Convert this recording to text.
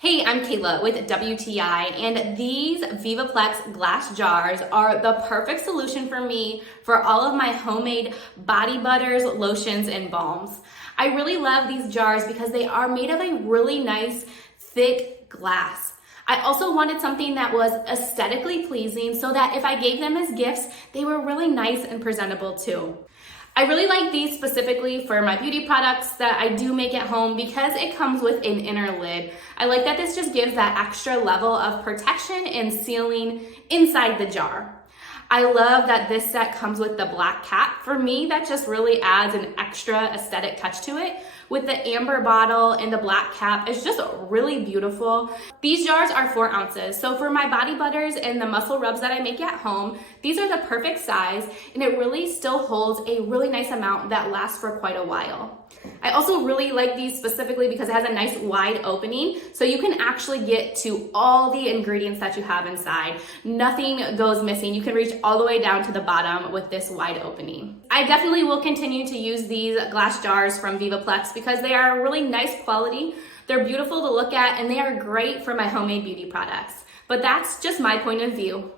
Hey, I'm Kayla with WTI, and these Vivaplex glass jars are the perfect solution for me for all of my homemade body butters, lotions, and balms. I really love these jars because they are made of a really nice, thick glass. I also wanted something that was aesthetically pleasing so that if I gave them as gifts, they were really nice and presentable too. I really like these specifically for my beauty products that I do make at home because it comes with an inner lid. I like that this just gives that extra level of protection and sealing inside the jar. I love that this set comes with the black cap. For me, that just really adds an extra aesthetic touch to it. With the amber bottle and the black cap, it's just really beautiful. These jars are 4 ounces. So for my body butters and the muscle rubs that I make at home, these are the perfect size, and it really still holds a really nice amount that lasts for quite a while. I also really like these specifically because it has a nice wide opening, so you can actually get to all the ingredients that you have inside. Nothing goes missing. You can reach all the way down to the bottom with this wide opening. I definitely will continue to use these glass jars from Vivaplex because they are really nice quality. They're beautiful to look at, and they are great for my homemade beauty products. But that's just my point of view.